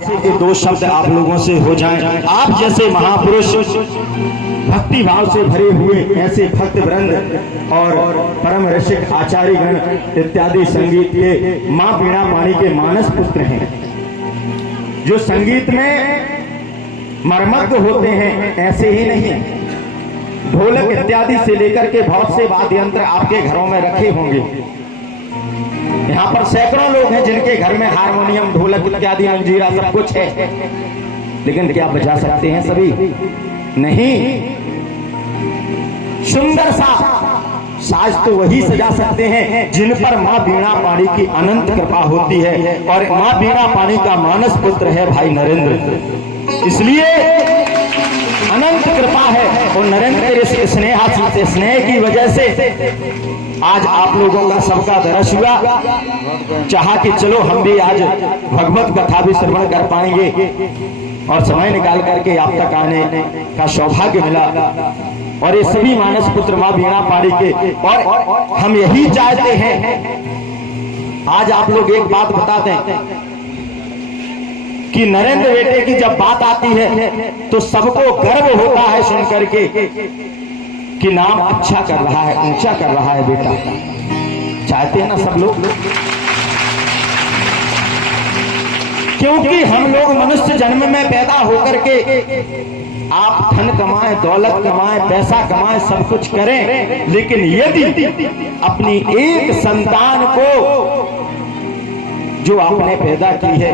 के दो शब्द आप लोगों से हो जाएं। आप जैसे महापुरुष भक्ति भाव से भरे हुए ऐसे भक्त वृंद और परम रसिक आचार्य गण इत्यादि संगीत के मां बीणा पाणी के मानस पुत्र हैं, जो संगीत में मर्मज्ञ होते हैं। ऐसे ही नहीं, ढोलक इत्यादि से लेकर के बहुत से वाद्य यंत्र आपके घरों में रखे होंगे। यहाँ पर सैकड़ों लोग हैं जिनके घर में हारमोनियम, ढोलक इत्यादि, मंजीरा सब कुछ है, लेकिन क्या बजा सकते हैं सभी? नहीं। सुंदर सा साज तो वही सजा सकते हैं जिन पर मां बीणा पाणी की अनंत कृपा होती है, और मां बीणा पाणी का मानस पुत्र है भाई नरेंद्र, इसलिए अनंत कृपा है। और नरेंद्र के स्नेह की वजह से आज आप लोगों का सबका दर्श हुआ। चाहा कि चलो हम भी आज भगवत कथा भी श्रवण कर पाएंगे, और समय निकाल करके आप तक आने का सौभाग्य मिला। और ये सभी मानस पुत्र मां बीणा पाणी के, और हम यही चाहते हैं। आज आप लोग एक बात बता दें कि नरेंद्र बेटे की जब बात आती है तो सबको गर्व होता है सुन करके कि नाम अच्छा कर रहा है, ऊंचा कर रहा है बेटा। चाहते हैं ना सब लोग, क्योंकि हम लोग मनुष्य जन्म में पैदा होकर के आप धन कमाएं, दौलत कमाएं, पैसा कमाएं, सब कुछ करें, लेकिन यदि अपनी एक संतान को जो आपने पैदा की है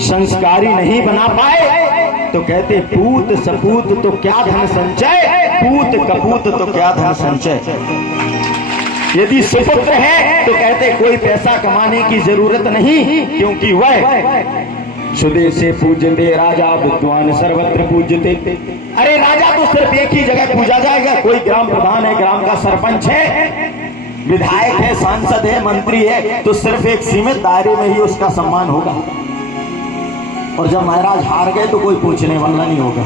संस्कारी नहीं बना पाए तो कहते पूत सपूत तो क्या धन संचय, पूत कपूत तो क्या धन संचय। यदि सुपुत्र है तो कहते कोई पैसा कमाने की जरूरत नहीं, क्योंकि वह सुदेशे पूज्यते राजा विद्वान सर्वत्र पूज्यते। अरे राजा तो सिर्फ एक ही जगह पूजा जाएगा, कोई ग्राम प्रधान है, ग्राम का सरपंच है, विधायक है, सांसद है, मंत्री है, तो सिर्फ एक सीमित दायरे में ही उसका सम्मान होगा। और जब महाराज हार गए तो कोई पूछने वाला नहीं होगा।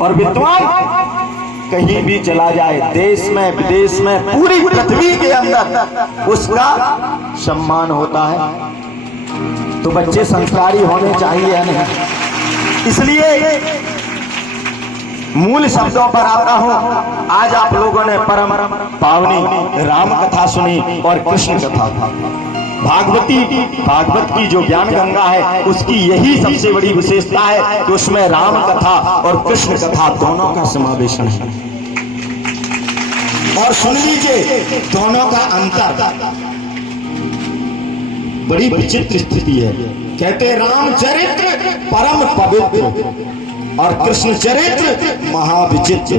और विद्वान कहीं भी चला जाए, देश में विदेश में, पूरी पृथ्वी के अंदर उसका सम्मान होता है। तो बच्चे संस्कारी होने चाहिए या नहीं? इसलिए मूल शब्दों पर आता हूं। आज आप लोगों ने परम पावनी राम कथा सुनी और कृष्ण कथा। भागवत की जो ज्ञान गंगा है उसकी यही सबसे बड़ी विशेषता है कि उसमें राम कथा और कृष्ण कथा दोनों का समावेशन है। और सुन लीजिए दोनों का अंतर, बड़ी विचित्र स्थिति है। कहते रामचरित्र परम पवित्र और कृष्ण चरित्र महाविचित्र।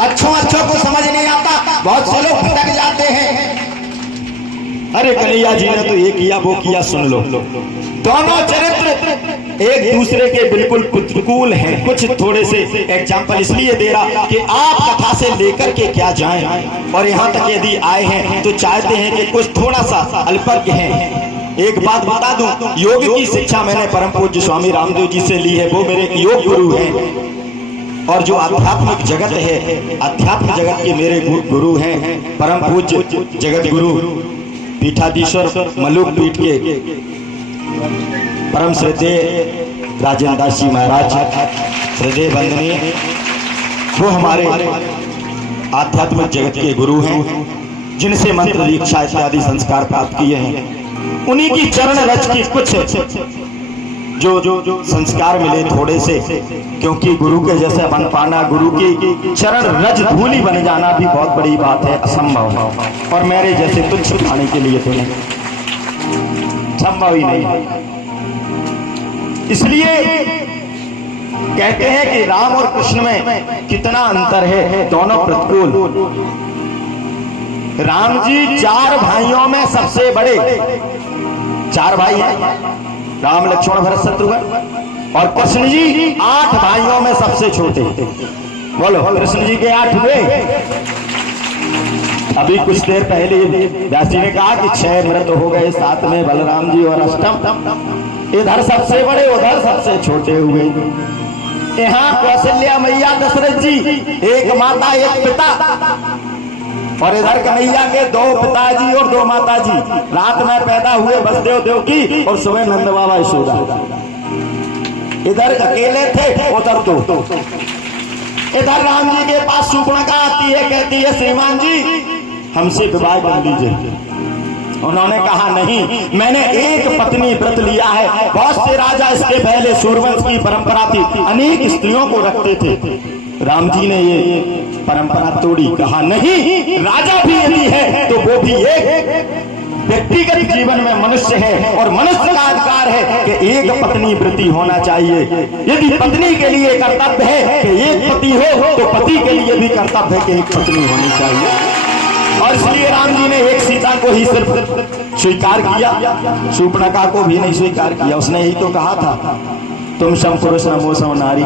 अच्छों को समझ नहीं आता, बहुत से लोग भटक जाते हैं। अरे कन्हैया जी ने तो ये किया वो किया, सुन लो। दोनों चरित्र एक दूसरे के बिल्कुल प्रतिकूल हैं। कुछ थोड़े से एग्जाम्पल इसलिए दे रहा कि आप कथा से लेकर के क्या जाएं, और यहाँ तक यदि आए हैं तो चाहते हैं कि कुछ थोड़ा सा अल्पज्ञ हैं। एक बात बता दूं, योग की शिक्षा मैंने परम पूज्य स्वामी रामदेव जी से ली है, वो मेरे योग गुरु हैं। और जो आध्यात्मिक जगत है, आध्यात्मिक जगत के मेरे गुरु हैं परम पूज्य जगत गुरु पीठाधीश्वर मलुक पीठ के परम श्रद्धेय राजेंद्र दास जी महाराज, श्रद्धेय वंदनीय, वो हमारे आध्यात्मिक जगत के गुरु हैं, जिनसे मंत्र दीक्षा इत्यादि संस्कार प्राप्त किए हैं। उन्हीं की चरण रज की कुछ जो संस्कार मिले थोड़े से, क्योंकि गुरु के जैसे बन पाना, गुरु की चरण रज धूली बन जाना भी बहुत बड़ी बात है, असंभव। और मेरे जैसे तुच्छ खाने के लिए तो नहीं, संभव ही नहीं। इसलिए कहते हैं कि राम और कृष्ण में कितना अंतर है, दोनों प्रतिकूल। राम जी 4 भाइयों में सबसे बड़े, 4 भाई हैं, राम लक्ष्मण भरत शत्रुघ्न, और कृष्ण जी 8 भाइयों में सबसे छोटे। बोलो कृष्ण जी के 8 हुए। अभी कुछ देर पहले व्यास जी ने कहा कि 6 मृत हो गए, 7 में बलराम जी और अष्टम, इधर सबसे बड़े उधर सबसे छोटे हुए। यहाँ कौशल्या मैया, दशरथ जी, एक माता एक पिता, और इधर कन्हैया के दो पिताजी और दो माताजी, रात में पैदा हुए वसुदेव देवकी और सुबह नंद बाबा यशोदा। इधर अकेले थे, उधर दो। इधर राम जी के पास शूर्पणखा आती है, कहती है श्रीमान जी हमसे विवाह कर लीजिए। उन्होंने कहा नहीं, मैंने एक पत्नी व्रत लिया है। बहुत से राजा इसके पहले सूर्यवंश की परंपरा थी, अनेक स्त्रियों को रखते थे। राम जी ने ये परंपरा तोड़ी, कहा नहीं, राजा भी यदि है तो वो भी एक व्यक्तिगत जीवन में मनुष्य है और मनुष्य का अधिकार है कि एक पत्नी व्रती होना चाहिए। यदि पत्नी के लिए कर्तव्य है कि एक पति हो तो पति के लिए भी कर्तव्य है कि एक पत्नी होनी चाहिए। और इसलिए राम जी ने एक सीता को ही सिर्फ स्वीकार किया, शूर्पणखा को भी नहीं स्वीकार किया। उसने ही तो कहा था तुम सम पुरुष नमो सम नारी,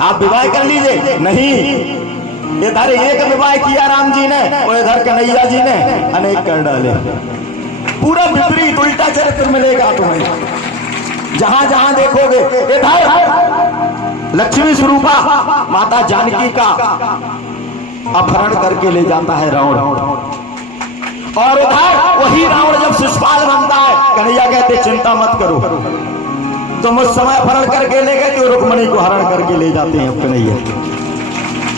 आप विवाह कर लीजिए। नहीं, इधर एक विवाह किया राम जी ने और इधर कन्हैया जी ने अनेक कर डाले। पूरा विपरीत उल्टा चरित्र मिलेगा तुम्हें जहां जहां देखोगे। इधर लक्ष्मी स्वरूपा माता जानकी का अपहरण करके ले जाता है रावण, और उधर वही रावण जब शिशुपाल बनता है, कन्हैया कहते चिंता मत करो, तुम उस समय अपहरण करके ले गए तो रुक्मणी को हरण करके ले जाते हैं कन्हैया।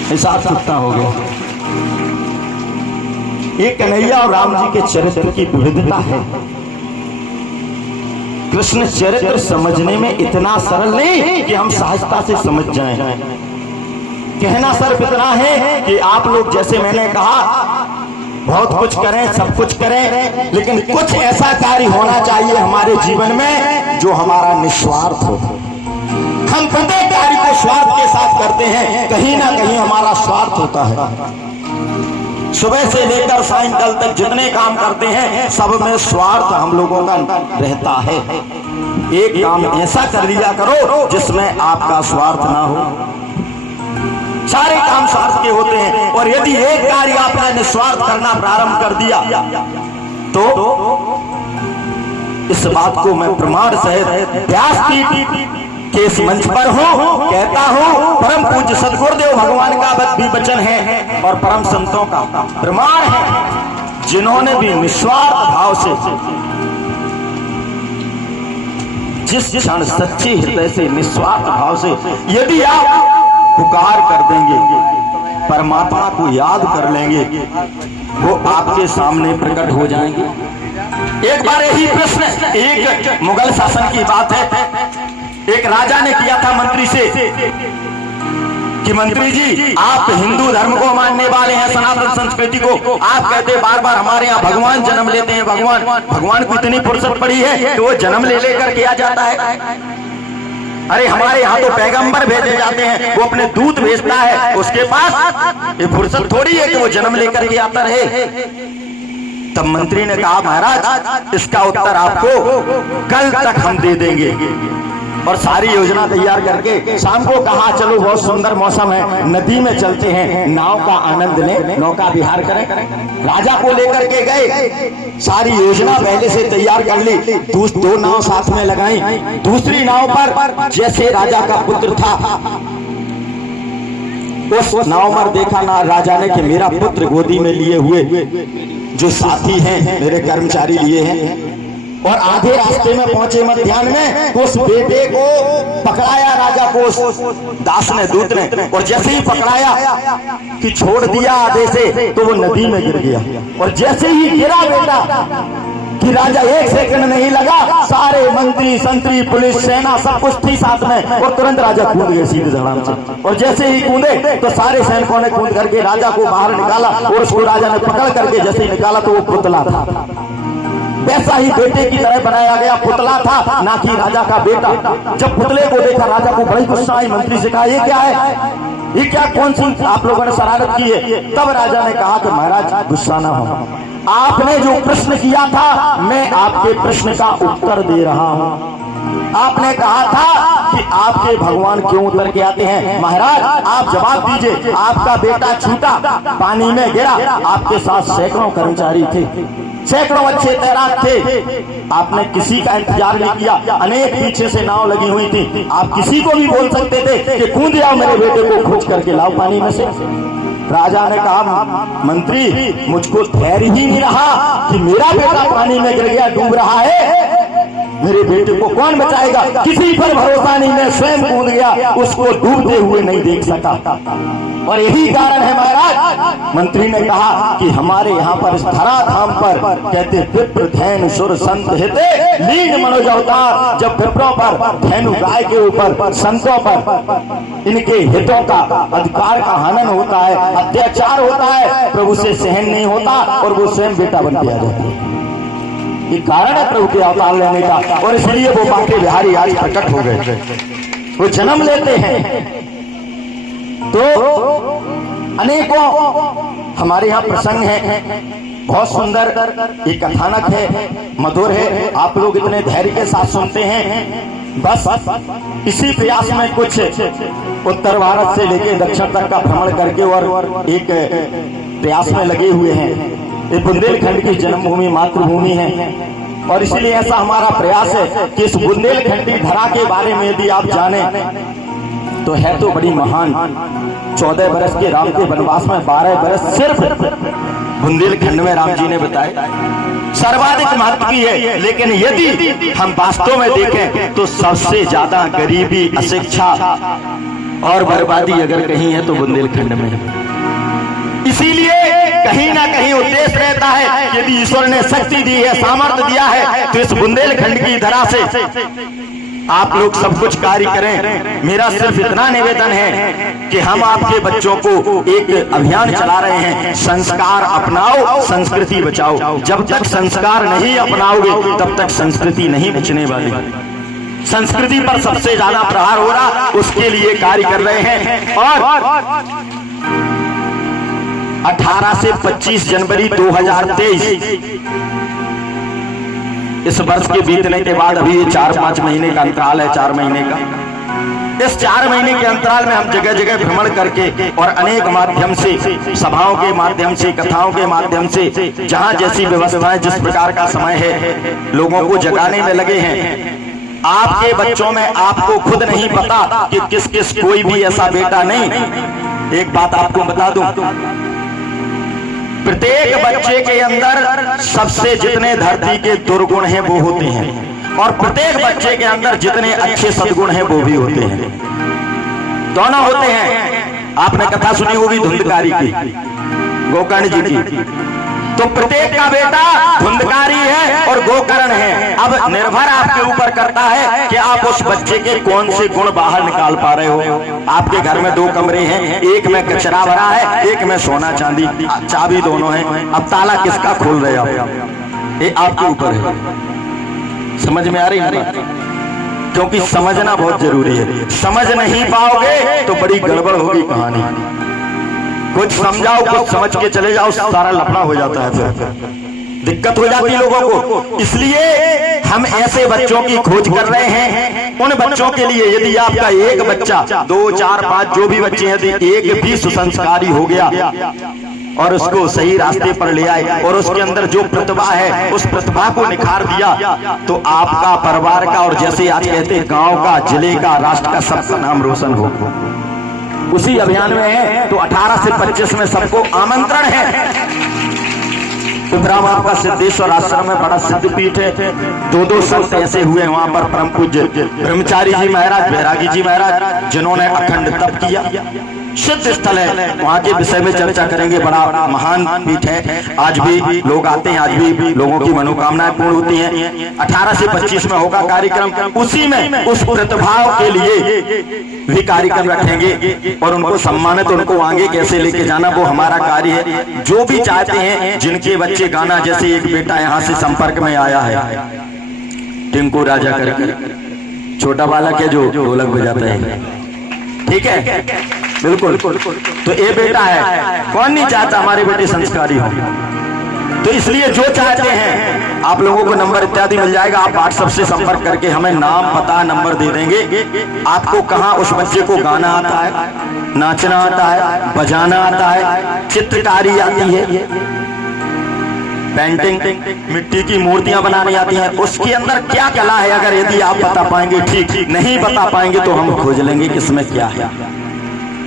हिसाब कितना हो गया। ये कन्हैया और राम जी के चरित्र की विविधता है। कृष्ण चरित्र समझने में इतना सरल नहीं कि हम सहजता से समझ जाएं। कहना सिर्फ इतना है कि आप लोग, जैसे मैंने कहा, बहुत कुछ करें, सब कुछ करें, लेकिन कुछ ऐसा कार्य होना चाहिए हमारे जीवन में जो हमारा निस्वार्थ हो। हम प्रत्येक कार्य को स्वार्थ के साथ करते हैं, कहीं ना कहीं हमारा स्वार्थ होता है। सुबह से लेकर सायंकाल तक जितने काम करते हैं सब में स्वार्थ हम लोगों का रहता है। एक काम ऐसा कर लिया करो जिसमें आपका स्वार्थ ना हो। सारे काम स्वार्थ के होते हैं, और यदि एक कार्य आपने निस्वार्थ करना प्रारंभ कर दिया तो इस बात को मैं प्रमाण सहित व्यासपीठ के इस मंच पर हूं, कहता हूं, परम पूज्य सदगुरुदेव भगवान का भी वचन है और परम संतों का प्रमाण है, जिन्होंने भी निस्वार्थ भाव से जिस क्षण सच्चे हृदय से निस्वार्थ भाव से यदि आप पुकार कर देंगे, परमात्मा को याद कर लेंगे, वो आपके सामने प्रकट हो जाएंगे। एक बार यही प्रश्न, एक मुगल शासन की बात है, एक राजा ने किया था मंत्री से कि मंत्री जी आप हिंदू धर्म को मानने वाले हैं, सनातन संस्कृति को, आप कहते बार बार हमारे यहाँ भगवान जन्म लेते हैं, भगवान को इतनी फुर्सत पड़ी है तो वो जन्म ले लेकर के आ जाता है। अरे हमारे यहाँ तो पैगंबर भेजे जाते हैं, वो अपने दूत भेजता है, उसके पास ये फुर्सत थोड़ी है कि वो जन्म लेकर के आता रहे। तब मंत्री ने कहा महाराज इसका उत्तर आपको कल तक हम दे देंगे, और सारी योजना तैयार करके शाम को कहा चलो बहुत सुंदर मौसम है, नदी में चलते हैं, नाव का आनंद लें, नौका विहार करें। राजा को लेकर के गए, सारी योजना पहले से तैयार कर ली, दो नाव साथ में लगाई। दूसरी नाव पर जैसे राजा का पुत्र था, उस नाव पर देखा ना राजा ने कि मेरा पुत्र गोदी में लिए हुए जो साथी हैं, मेरे कर्मचारी लिए हैं, और आधे रास्ते में पहुंचे मध्याह्न में उस बेटे को पकड़ाया राजा को, उस दास ने, दूत ने, और जैसे ही पकड़ाया कि छोड़ दिया आधे से तो वो नदी में गिर गया। और जैसे ही गिरा बेटा कि राजा एक सेकंड नहीं लगा, सारे मंत्री संतरी पुलिस सेना सब कुछ थी साथ में, और तुरंत राजा कूद गए सीधे धड़ाम से। और जैसे ही कूदे तो सारे सैनिकों ने कूद करके राजा को बाहर निकाला, और उसको राजा ने पकड़ करके जैसे ही निकाला तो वो पुतला था, वैसा ही बेटे की तरह बनाया गया, पुतला था ना कि राजा का बेटा। जब पुतले को देखा राजा को बड़ी गुस्सा आई, मंत्री से कहा ये क्या है, ये क्या कौन सी आप लोगों ने शरारत की है। तब राजा ने कहा कि महाराज गुस्सा ना हो, आपने जो प्रश्न किया था मैं आपके प्रश्न का उत्तर दे रहा हूं। आपने कहा था कि आपके भगवान क्यों उतर के आते हैं, महाराज आप जवाब दीजिए। आपका बेटा छूटा, पानी में गिरा, आपके साथ सैकड़ों कर्मचारी थे, सैकड़ों अच्छे तैराक थे, आपने किसी का इंतजार नहीं किया, अनेक पीछे से नाव लगी हुई थी, आप किसी को भी बोल सकते थे कि कूद आओ मेरे बेटे को खोज करके लाओ पानी में से। राजा ने कहा, मंत्री मुझको धैर्य ही नहीं रहा कि मेरा बेटा पानी में गिर गया, डूब रहा है, मेरे बेटे को कौन बचाएगा? किसी पर भरोसा नहीं, मैं स्वयं कूद गया, उसको डूबते हुए नहीं देख सका। और यही कारण है महाराज, मंत्री ने कहा कि हमारे यहाँ पर इस धराधाम पर कहते विप्र धैनु सुर संत हिते लीन मनोज अवतार, जब विप्रों पर धैनु गाय के ऊपर संतों पर इनके हितों का अधिकार का हनन होता है, अत्याचार होता है, प्रभु से सहन नहीं होता और वो स्वयं बेटा बन के आ जाता है। ये कारण है प्रभु के अवतार लेने का, और इसलिए वो बांके बिहारी आज प्रकट हो गए, वो जन्म लेते हैं। तो अनेकों हमारे यहाँ प्रसंग है, बहुत सुंदर ये कथानक है, मधुर है, आप लोग इतने धैर्य के साथ सुनते हैं। बस इसी प्रयास में कुछ उत्तर भारत से लेकर दक्षिण तक का भ्रमण करके और एक प्रयास में लगे हुए हैं। ये बुंदेलखंड की जन्मभूमि मातृभूमि है, और इसलिए ऐसा हमारा प्रयास है कि इस बुंदेलखंडी धरा के बारे में यदि आप जाने तो है तो बड़ी महान। 14 बरस के राम के वनवास में 12 बरस सिर्फ बुंदेलखंड में राम जी ने बताए, सर्वाधिक महत्व की है। लेकिन यदि हम वास्तव में देखें तो सबसे ज्यादा गरीबी, अशिक्षा और बर्बादी अगर कहीं है तो बुंदेलखंड में है। इसीलिए कहीं ना कहीं उद्देश्य रहता है, यदि ईश्वर ने शक्ति दी है, सामर्थ्य दिया है, तो इस बुंदेलखंड की धरा से आप लोग सब कुछ कार्य करें। मेरा सिर्फ इतना निवेदन है कि हम आपके बच्चों को एक अभियान चला रहे हैं, संस्कार अपनाओ, संस्कृति बचाओ। जब तक संस्कार नहीं अपनाओगे तब तक संस्कृति नहीं बचने वाली। संस्कृति पर सबसे ज्यादा प्रहार हो रहा, उसके लिए कार्य कर रहे हैं। और 18 से 25 जनवरी 2023 इस वर्ष के बीतने के बाद अभी 4-5 महीने का अंतराल है, 4 महीने का। इस 4 महीने के अंतराल में हम जगह जगह भ्रमण करके और अनेक माध्यम से, सभाओं के माध्यम से, कथाओं के माध्यम से, जहां जैसी व्यवस्थाएं, जिस प्रकार का समय है, लोगों को जगाने में लगे हैं। आपके बच्चों में आपको खुद नहीं पता कि किस किस, कोई भी ऐसा बेटा नहीं। एक बात आपको बता दूं, प्रत्येक बच्चे के अंदर सबसे जितने धरती के दुर्गुण हैं वो होते हैं, और प्रत्येक बच्चे के अंदर जितने अच्छे सद्गुण हैं वो भी होते हैं, दोनों होते हैं। आपने कथा सुनी होगी धुंधकारी की, गोकर्ण जी की। तो प्रत्येक का बेटा धुंधकारी है और गोकर्ण है। अब निर्भर आपके ऊपर करता है कि आप उस बच्चे के कौन से गुण बाहर निकाल पा रहे हो। आपके घर में 2 कमरे हैं, एक में कचरा भरा है, एक में सोना चांदी, चाबी दोनों है। अब ताला किसका खोल रहे आप? ये आपके ऊपर है। समझ में आ रही है? क्योंकि समझना बहुत जरूरी है। समझ नहीं पाओगे तो बड़ी गड़बड़ होगी कहानी। कुछ समझाओ, कुछ समझ के चले जाओ, सारा लफड़ा हो जाता है, फिर दिक्कत हो जाती है लोगों को। इसलिए हम ऐसे बच्चों की खोज कर रहे हैं। उन बच्चों के लिए यदि आपका एक बच्चा, 2, 4, 5 जो भी बच्चे हैं, यदि एक भी सुसंस्कारी हो गया और उसको सही रास्ते पर ले आए और उसके अंदर जो प्रतिभा है उस प्रतिभा को निखार दिया, तो आपका, परिवार का, और जैसे आज कहते हैं गांव का, जिले का, राष्ट्र का, सबका नाम रोशन हो। उसी अभियान में है। तो 18 से 25 में सबको आमंत्रण है। पिपरामाल का सिद्धेश्वर आश्रम में बड़ा सिद्धपीठ है। 2-2 संत ऐसे हुए वहां पर, परम पूज्य ब्रह्मचारी जी महाराज, बैरागी जी महाराज, जिन्होंने अखंड तप किया। सिद्ध स्थल है, वहां के विषय में चर्चा करेंगे। बड़ा महान पीठ है, आज भी लोग आते हैं, आज भी लोगों की मनोकामनाएं पूर्ण होती हैं। 18 से 25 में होगा कार्यक्रम। उसी में उस प्रतिभाओं के लिए भी कार्यक्रम रखेंगे और उनको सम्मानित, उनको आगे कैसे लेके जाना वो हमारा कार्य है। जो भी चाहते हैं, जिनके बच्चे गाना, जैसे एक बेटा यहाँ से संपर्क में आया है, टिंकू राजा करके, छोटा बालक है जो ढोलक बजाता है, ठीक है, बिल्कुल। तो ये बेटा है, कौन नहीं चाहता हमारे बेटे संस्कारी हो। तो इसलिए जो चाहते हैं, आप लोगों को नंबर इत्यादि मिल जाएगा। आप व्हाट्सएप से संपर्क करके हमें नाम, पता, नंबर दे देंगे। आपको कहाँ उस बच्चे को गाना आता है, नाचना आता है, बजाना आता है, चित्रकारी आती है, पेंटिंग, मिट्टी की मूर्तियां बनानी आती हैं, उसके अंदर क्या कला है, अगर यदि आप बता पाएंगे ठीक, नहीं बता पाएंगे तो हम खोज लेंगे किसमें क्या है।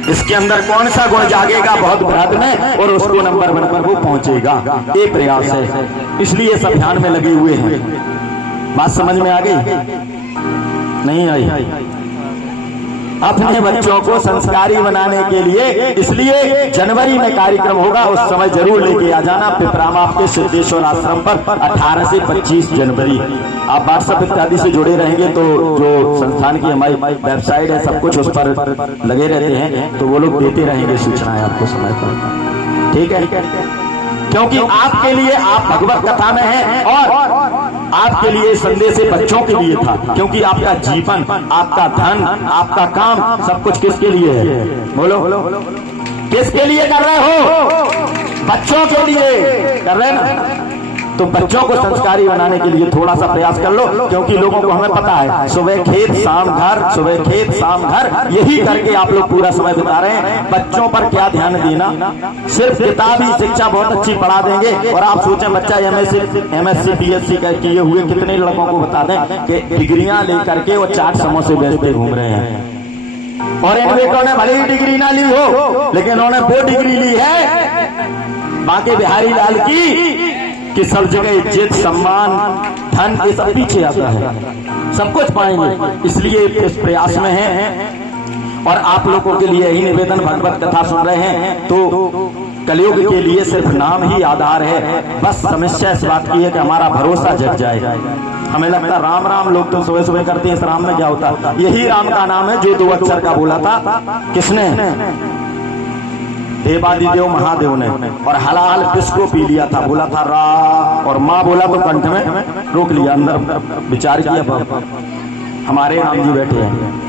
इसके अंदर कौन सा गुण जागेगा बहुत वृहद में, और उसको नंबर 1 पर वो पहुंचेगा। ये प्रयास है, इसलिए सब ध्यान में लगे हुए हैं। बात समझ में आ गई? नहीं आई? अपने बच्चों को संस्कारी बनाने के लिए इसलिए जनवरी में कार्यक्रम होगा, उस समय जरूर लेके आ जाना। पिपरामा आपके सिद्धेश्वर आश्रम पर 18 से 25 जनवरी। आप व्हाट्सएप इत्यादि से जुड़े रहेंगे तो जो संस्थान की हमारी वेबसाइट है सब कुछ उस पर लगे रहते हैं, तो वो लोग देते रहेंगे सूचनाएं आपको समय पर। ठीक है? क्योंकि आपके लिए, आप भगवत कथा में हैं और आपके लिए संदेश बच्चों के लिए था। क्योंकि आपका जीवन, आपका धन, आपका काम सब कुछ किसके लिए है? बोलो किसके लिए कर रहे हो? बच्चों के लिए कर रहे हैं ना। तो बच्चों को संस्कारी बनाने के लिए थोड़ा सा प्रयास कर लो, क्योंकि लोगों को हमें पता है सुबह खेत शाम घर, सुबह खेत शाम घर, यही करके आप लोग पूरा समय बिता रहे हैं। बच्चों पर क्या ध्यान देना, सिर्फ किताबी शिक्षा बहुत अच्छी पढ़ा देंगे। और आप सोचें बच्चा MSc PhD किए हुए कितने लड़कों को बता दें कि डिग्रियां लेकर के वो चाट समोसे बेचते घूम रहे हैं। और इन बेटों ने भले ही डिग्री ना ली हो, लेकिन उन्होंने वो डिग्री ली है बांके बिहारी लाल की कि सब जगह इज्जत सम्मान धन ये सब पीछे आता है, सब कुछ पाएंगे। इसलिए इस प्रयास में हैं। और आप लोगों के लिए यही निवेदन, भगवत कथा सुन रहे हैं तो कलयुग के लिए सिर्फ नाम ही आधार है। बस समस्या इस बात की है कि हमारा भरोसा जग जाए। हमें लगता है राम राम लोग तो सुबह सुबह करते हैं, इस राम में क्या होता? यही राम का नाम है जो 2 अक्षर का बोला था किसने? देवादिदेव महादेव ने। और हलाल विष को पी लिया था, बोला था रा, और माँ बोला तो कंठ में रोक लिया, अंदर विचार किया। हमारे राम जी बैठे हैं।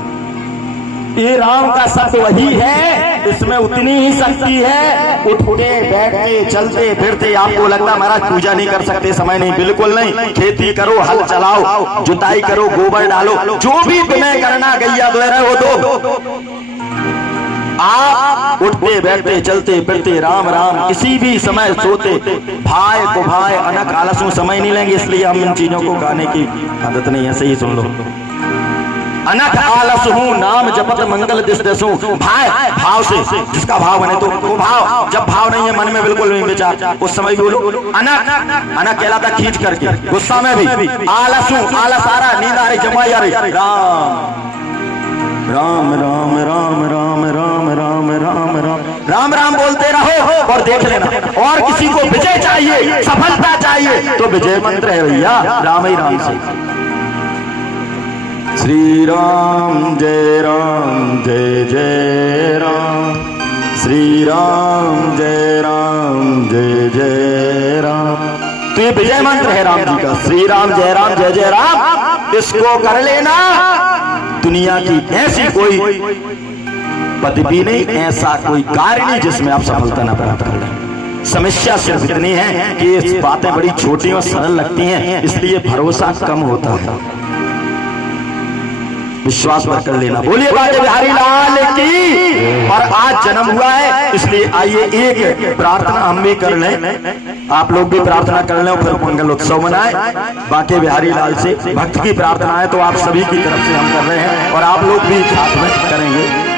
ये राम का सत्य वही है, इसमें उतनी ही शक्ति है। उठते बैठते चलते फिरते, आपको लगता महाराज पूजा नहीं कर सकते, समय नहीं, बिल्कुल नहीं। खेती करो, हल चलाओ, जुताई करो, गोबर डालो, जो भी तुम्हें करना गैया द्वारा वो दो। आप उठते बैठते चलते फिरते राम राम, किसी भी समय सोते भाई को भाई अनक आलसों समय नहीं लेंगे। इसलिए हम इन चीजों को गाने की आदत नहीं है। सही सुन लो, अनक आलस हूँ नाम जपत मंगल दिस दसूं। भाई भाव से, जिसका भाव बने तो वो भाव, जब भाव नहीं है मन में बिल्कुल नहीं विचार, उस समय बोलो अनक। अनक कहलाता खींच करके, गुस्सा में भी आलस हूँ, आलस आ रहा, नींद आ रही, जमा आ रही, राम राम राम राम राम राम राम राम राम राम बोलते रहो। और देख लेना, और किसी को विजय चाहिए, सफलता चाहिए तो विजय मंत्र है भैया, राम ही राम से। श्री राम जय जय राम, श्री राम जय जय राम। तो ये विजय मंत्र है राम जी का, श्री राम जय राम। इसको कर लेना, दुनिया की ऐसी कोई पदवी नहीं, ऐसा कोई कार्य नहीं जिसमें आप सफलता न प्राप्त कर लें। समस्या सिर्फ इतनी है कि ये बातें बड़ी छोटी और सरल लगती हैं, इसलिए भरोसा कम होता है। विश्वास पर कर लेना। बोलिए बांके बिहारी लाल की। और आज जन्म हुआ है, इसलिए आइए एक प्रार्थना हम भी कर लें, आप लोग भी प्रार्थना कर लें, फिर मंगल उत्सव मनाए। बांके बिहारी लाल से भक्त की प्रार्थना है तो आप सभी की तरफ से हम कर रहे हैं, और आप लोग भी साथ में करेंगे।